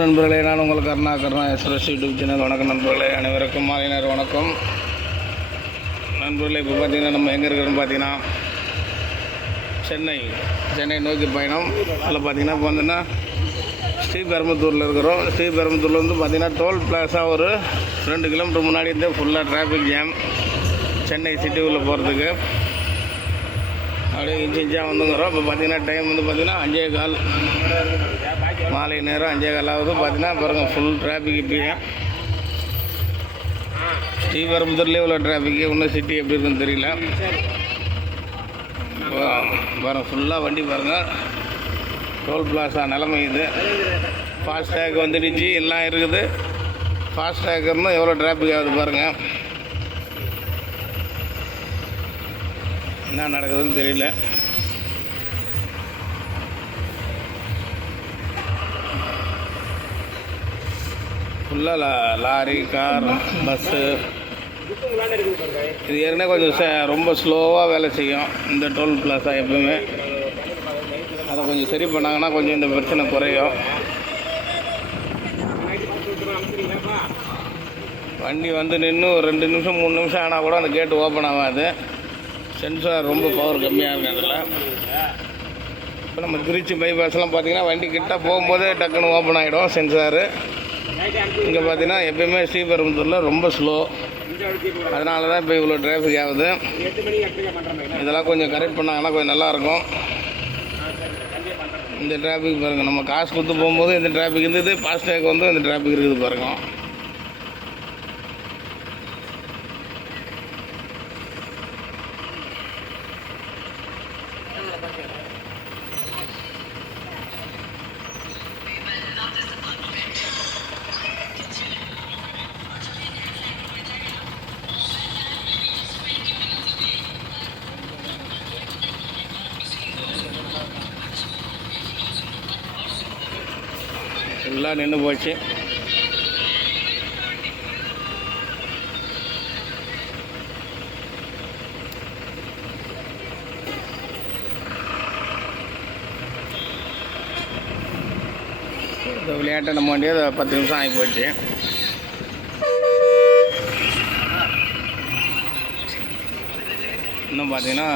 நண்பர்களே, நான் உங்கள் கருணா எக்ஸ்பிரஸ் யூடியூப் சேனல். வணக்கம் நண்பர்களே, அனைவருக்கும் மாலை நேர வணக்கம் நண்பர்களே. இப்போ பார்த்தீங்கன்னா நம்ம எங்கே இருக்கிறோன்னு பார்த்தீங்கன்னா சென்னை நோக்கி பயணம். அதில் பார்த்தீங்கன்னா இப்போ வந்துன்னா ஸ்ரீபெரும்புத்தூரில் இருக்கிறோம். ஸ்ரீபெரும்புத்தூரில் வந்து பார்த்தீங்கன்னா டோல் பிளாஸா ஒரு 2 கிலோமீட்டர் முன்னாடி இருந்தே ஃபுல்லாக டிராஃபிக் ஜாம். சென்னை சிட்டிக்குள்ளே போகிறதுக்கு அப்படியே இன்ச்சாக வந்துங்கிறோம். இப்போ பார்த்தீங்கன்னா டைம் வந்து பார்த்தீங்கன்னா 5:15 மாலை நேரம் 5:15 ஆகுது. பார்த்தீங்கன்னா பாருங்கள் ஃபுல் டிராஃபிக். இப்போயே ஸ்ரீபெரும்புத்தூர்லேயே உள்ள டிராஃபிக்கு. இன்னும் சிட்டி எப்படி இருக்குன்னு தெரியல. பாருங்கள் ஃபுல்லாக வண்டி பாருங்கள். டோல் பிளாஸா நிலைமை இது. ஃபாஸ்டேக் வந்துடுச்சு, எல்லாம் இருக்குது. ஃபாஸ்டேக்னு எவ்வளோ டிராஃபிக் ஆகுது பாருங்கள். என்ன நடக்குதுன்னு தெரியல. ஃபுல்லாக லாரி, கார், பஸ்ஸு. இது ஏற்கனவே கொஞ்சம் ரொம்ப ஸ்லோவாக வேலை செய்யும் இந்த டோல் பிளாஸா எப்பவுமே. அதை கொஞ்சம் சரி பண்ணாங்கன்னா கொஞ்சம் இந்த பிரச்சனை குறையும். வண்டி வந்து நின்று ஒரு 2 நிமிஷம் 3 நிமிஷம் ஆனால் கூட அந்த கேட்டு ஓப்பன் ஆகாது. சென்சார் ரொம்ப பவர் கம்மியாக இருக்குது அதில். இப்போ நம்ம திருச்சி பைபாஸ்லாம் பார்த்திங்கன்னா வண்டி கிட்ட போகும்போதே டக்குன்னு ஓப்பன் ஆகிடும் சென்சாரு. இங்கே பார்த்தீங்கன்னா எப்போயுமே ஸ்ரீபெரும்புத்தூரில் ரொம்ப ஸ்லோ. அதனால தான் இப்போ இவ்வளோ டிராஃபிக் ஆகுது. இதெல்லாம் கொஞ்சம் கரெக்ட் பண்ணாங்கன்னா கொஞ்சம் நல்லாயிருக்கும். இந்த டிராஃபிக் பாருங்கள், நம்ம காசு கொடுத்து போகும்போது இந்த டிராஃபிக் இருந்தது, ஃபாஸ்டேக் வந்து இந்த டிராஃபிக் இருக்குது பாருங்கள். எல்லாம் நின்று போச்சு. இந்த விளையாட்டை நம்ம வண்டியை 10 நிமிஷம் ஆகி போச்சு. இன்னும் பார்த்தீங்கன்னா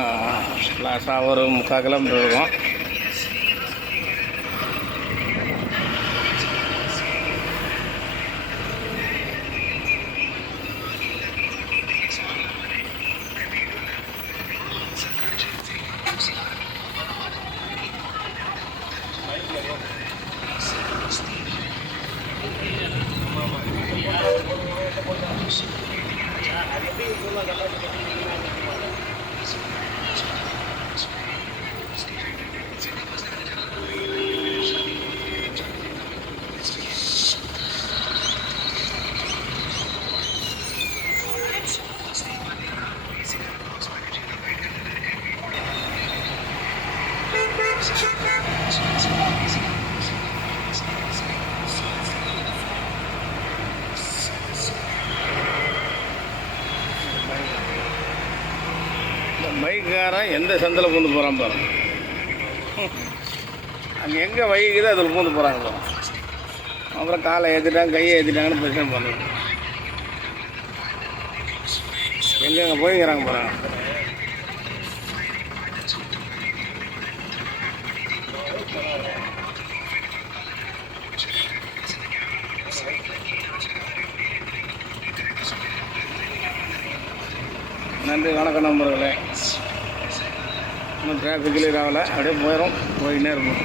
லாஸ்ட்டாக ஒரு 3/4 கிலோமீட்டர் இருக்கும். பைக்காரன் எந்த சந்தில் பூந்து போகிறான் பாருங்க. அங்கே எங்கே வைக்குதோ அதில் பூந்து போகிறாங்க பாருங்க. அப்புறம் காலை ஏற்றிட்டாங்க, கையை ஏற்றிட்டாங்கன்னு பிரச்சனை பண்ணுது. எங்கெங்கே போய்க்கிறாங்க பாருங்க. நன்றி, வணக்கம் நண்பர்களே. இன்னும் டிராஃபிக் கிளியர் ஆகலை, அப்படியே போயிடும், போயின்னே இருக்கும்.